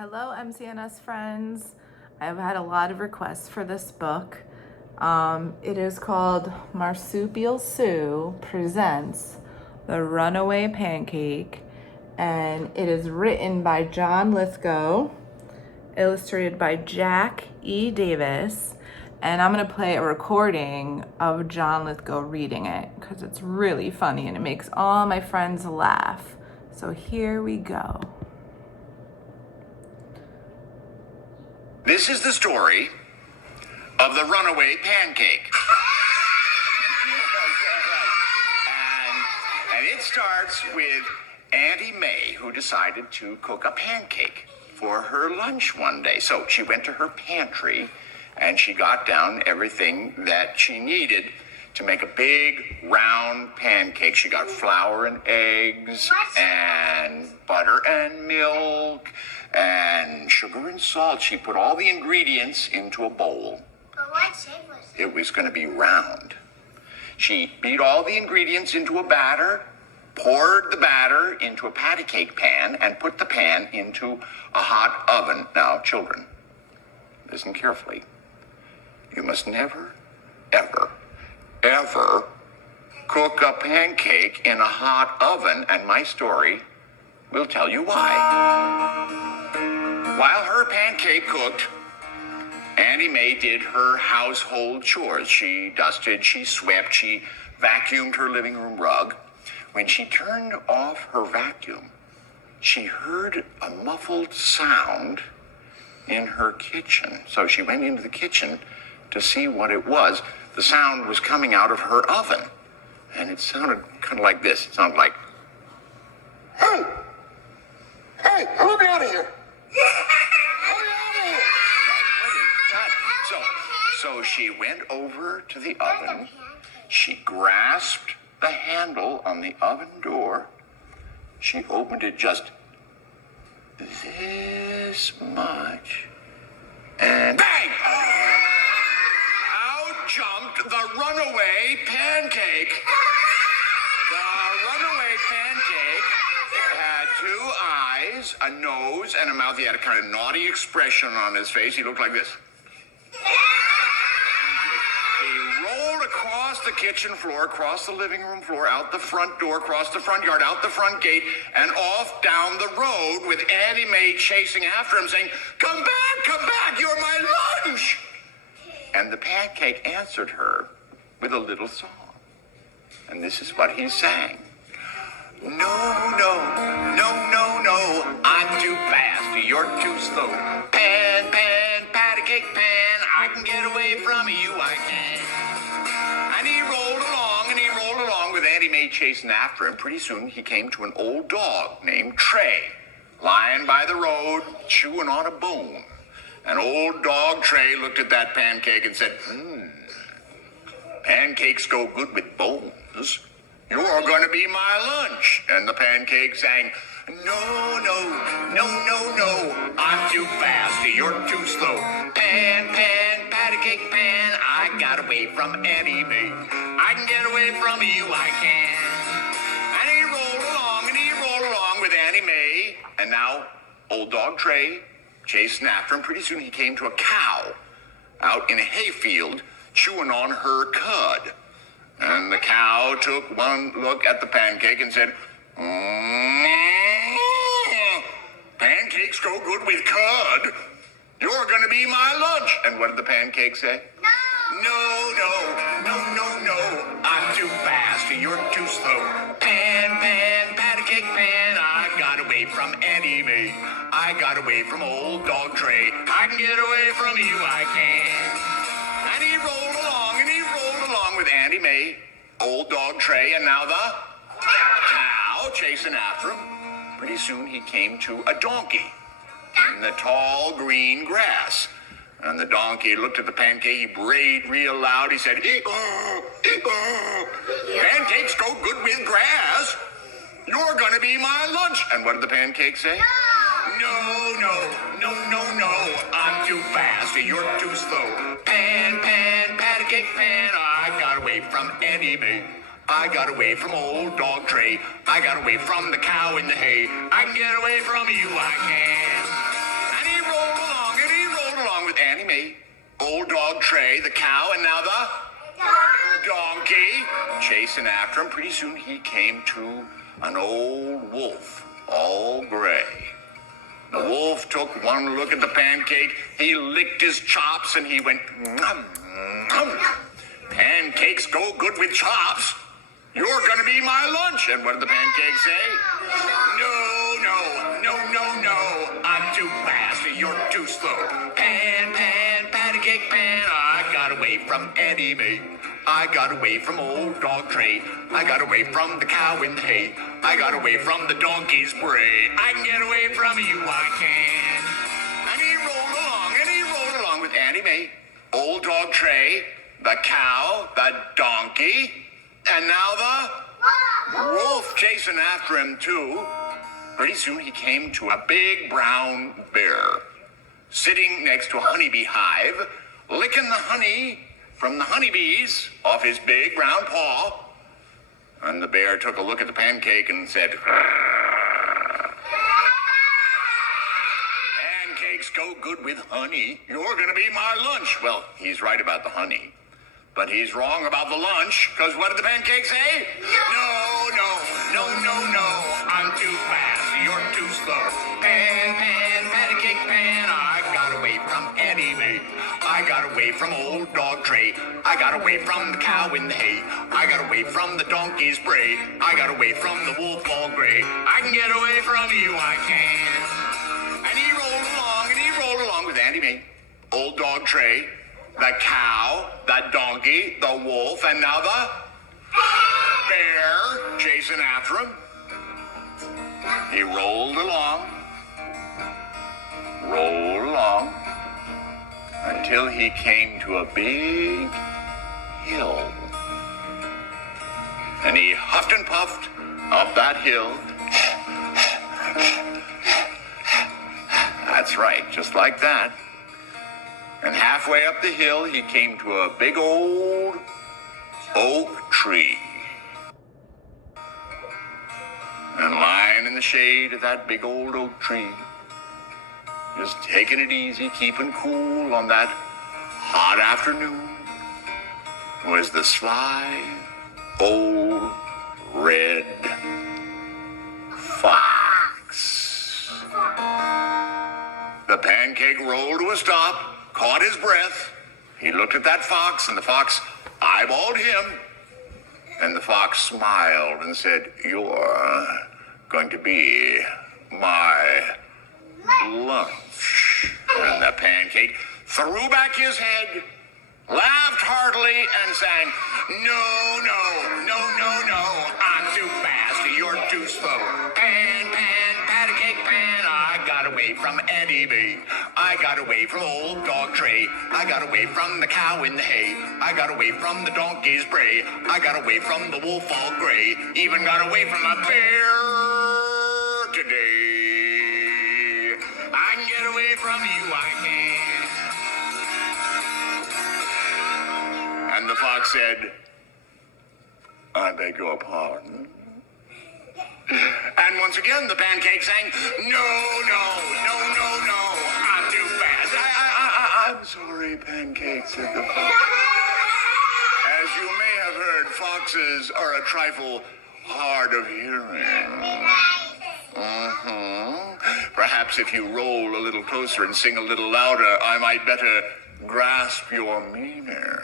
Hello, MCNS friends. I've had a lot of requests for this book. It is called Marsupial Sue Presents The Runaway Pancake, and it is written by John Lithgow, illustrated by Jack E. Davis, and I'm going to play a recording of John Lithgow reading it because it's really funny and it makes all my friends laugh. So here we go. This is the story of the Runaway Pancake. And it starts with Auntie May, who decided to cook a pancake for her lunch one day. So she went to her pantry and she got down everything that she needed to make a big round pancake. She got flour and eggs and butter and milk and sugar and salt. She put all the ingredients into a bowl. But what shape was it? It was going to be round. She beat all the ingredients into a batter, poured the batter into a patty cake pan, and put the pan into a hot oven. Now, children, listen carefully. You must never, ever, ever cook a pancake in a hot oven, and my story will tell you why. While her pancake cooked, Auntie May did her household chores. She dusted, she swept, she vacuumed her living room rug. When she turned off her vacuum, she heard a muffled sound in her kitchen. So she went into the kitchen to see what it was. The sound was coming out of her oven, and it sounded kind of like this. It sounded like, "Hey! Hey, let me out of here! Let me out of here!" So she went over to the oven. She grasped the handle on the oven door. She opened it just this much, and bang! Out jumped the runaway pancake. The runaway pancake had two eyes, a nose, and a mouth. He had a kind of naughty expression on his face. He looked like this. He rolled across the kitchen floor, across the living room floor, out the front door, across the front yard, out the front gate, and off down the road with Auntie May chasing after him, saying, come back, you're my lunch!" And the pancake answered her with a little song. And this is what he sang. "No, no, no, no, no, I'm too fast, you're too slow. Pan, patty cake pan, I can get away from you, I can." And he rolled along with Auntie May chasing after him. Pretty soon he came to an old dog named Trey, lying by the road, chewing on a bone. And old dog Trey looked at that pancake and said, pancakes go good with bones. You're going to be my lunch. And the pancake sang, "No, no, no, no, no, I'm too fast, you're too slow. Pan, patty cake pan, I got away from Auntie May. I can get away from you, I can." And he rolled along with Auntie May. And now old dog Trey chasing after him. Pretty soon he came to a cow out in a hayfield chewing on her cud. And the cow took one look at the pancake and said, "Pancakes go good with cud. You're going to be my lunch." And what did the pancake say? "No, no, no, no, no, I'm too fast, you're too slow. Pan, patty cake pan, I got away from Auntie May. I got away from old dog Trey. I can get away from you, I can." And he rolled along with Auntie May, old dog Trey, and now the cow chasing after him. Pretty soon he came to a donkey in the tall green grass. And the donkey looked at the pancake, he brayed real loud. He said, "Ee-gaw, ee-gaw. Pancakes go good with grass. You're going to be my lunch." And what did the pancake say? "No, no, no, no, no, I'm too fast, you're too slow. Pan, patty cake pan, I got away from Auntie May. I got away from old dog Trey. I got away from the cow in the hay. I can get away from you, I can." Old dog Tray, the cow, and now the donkey. Chasing after him, pretty soon he came to an old wolf, all gray. The wolf took one look at the pancake, he licked his chops, and he went, nom, nom. Pancakes go good with chops. You're gonna be my lunch. And what did the pancake say? No, I'm too fast, you're too slow. Pancake, I got away from Annie Mae. I got away from old dog Tray. I got away from the cow in the hay. I got away from the donkey's bray. I can get away from you, I can. And he rolled along with Annie Mae, old dog Tray, the cow, the donkey, and now the wolf chasing after him too. Pretty soon he came to a big brown bear, sitting next to a honeybee hive, licking the honey from the honeybees off his big brown paw. And the bear took a look at the pancake and said, pancakes go good with honey. You're gonna be my lunch. Well, he's right about the honey, but he's wrong about the lunch, because what did the pancake say? No, I'm too fast, you're too slow. Pancake, I got away from Annie Mae. I got away from old dog Tray. I got away from the cow in the hay. I got away from the donkey's bray. I got away from the wolf all gray. I can get away from you, I can. And he rolled along with Annie Mae, old dog Tray, the cow, the donkey, the wolf, and now the bear chasing after him. He rolled along, until he came to a big hill. And he huffed and puffed up that hill. That's right, just like that. And halfway up the hill, he came to a big old oak tree. And lying in the shade of that big old oak tree, just taking it easy, keeping cool on that hot afternoon, was the sly old red fox. The pancake rolled to a stop, caught his breath. He looked at that fox, and the fox eyeballed him. And the fox smiled and said, "You're going to be my lunch." And the pancake threw back his head, laughed heartily, and sang, No, I'm too fast, you're too slow. Pancake, I got away from Annie Mae. I got away from old dog Tray. I got away from the cow in the hay. I got away from the donkey's bray. I got away from the wolf all gray. Even got away from a bear today. I can get away from you, I can. And the fox said, I beg your pardon. And once again, the pancake sang, No, I'm too fast. I'm sorry, Pancake, said the fox. As you may have heard, foxes are a trifle hard of hearing. Perhaps if you roll a little closer and sing a little louder, I might better grasp your meaning.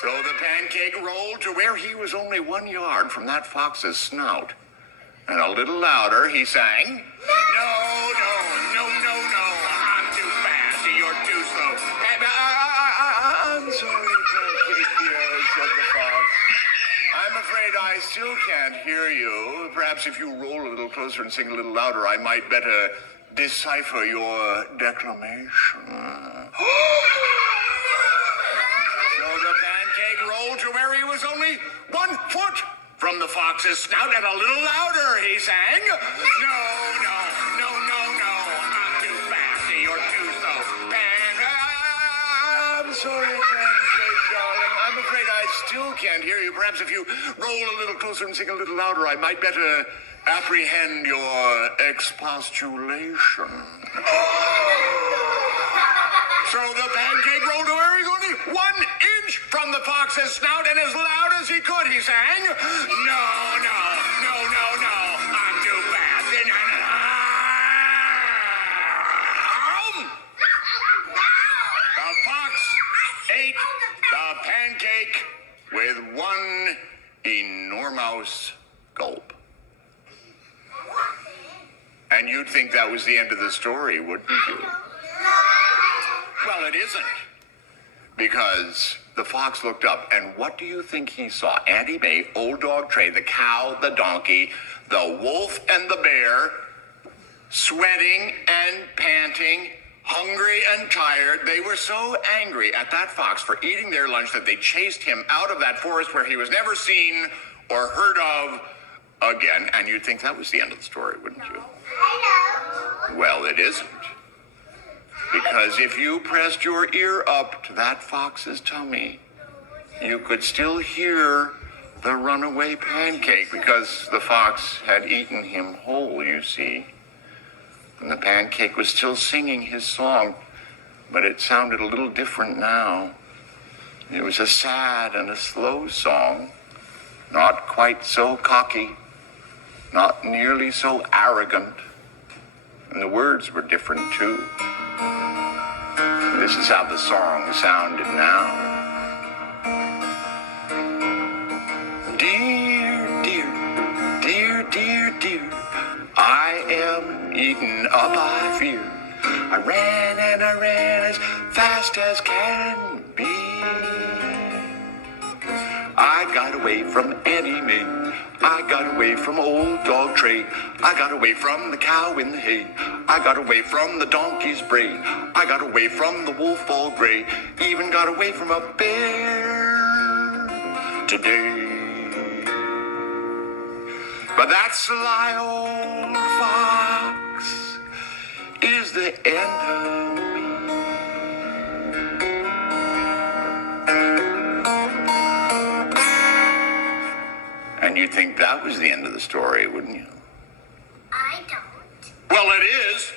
So the pancake rolled to where he was only 1 yard from that fox's snout. And a little louder he sang, No, I'm too fast, you're too slow. I'm sorry, Pancake dear, said the fox. I'm afraid I still can't hear you. Perhaps if you roll a little closer and sing a little louder, I might better decipher your declamation. Rolled to where he was only 1 foot from the fox's snout, and a little louder he sang, No, I'm too fast, you're too slow. I'm sorry, Pancake, darling. I'm afraid I still can't hear you. Perhaps if you roll a little closer and sing a little louder, I might better apprehend your expostulation. So the pancake rolled to where he was only 1 inch from the fox's snout, and as loud as he could, he sang, "No, no, no, no, no, I'm too fast." The fox ate the pancake with 1 enormous gulp. And you'd think that was the end of the story, wouldn't you? Well, it isn't. Because the fox looked up, and what do you think he saw? Auntie Mae, Old Dog Tray, the cow, the donkey, the wolf, and the bear, sweating and panting, hungry and tired. They were so angry at that fox for eating their lunch that they chased him out of that forest where he was never seen or heard of again. And you'd think that was the end of the story, wouldn't you? Well, it isn't. Because if you pressed your ear up to that fox's tummy, you could still hear the runaway pancake, because the fox had eaten him whole, you see. And the pancake was still singing his song, but it sounded a little different now. It was a sad and a slow song, not quite so cocky, not nearly so arrogant. And the words were different too. This is how the song sounded now. Dear, dear, dear, dear, dear, I am eaten up, I fear. I ran and I ran as fast as can be. I got away from Auntie Mae. I got away from Old Dog Tray. I got away from the cow in the hay. I got away from the donkey's bray. I got away from the wolf all gray. Even got away from a bear today. But that sly old fox is the end of me. And you'd think that was the end of the story, wouldn't you? I don't. Well, it is.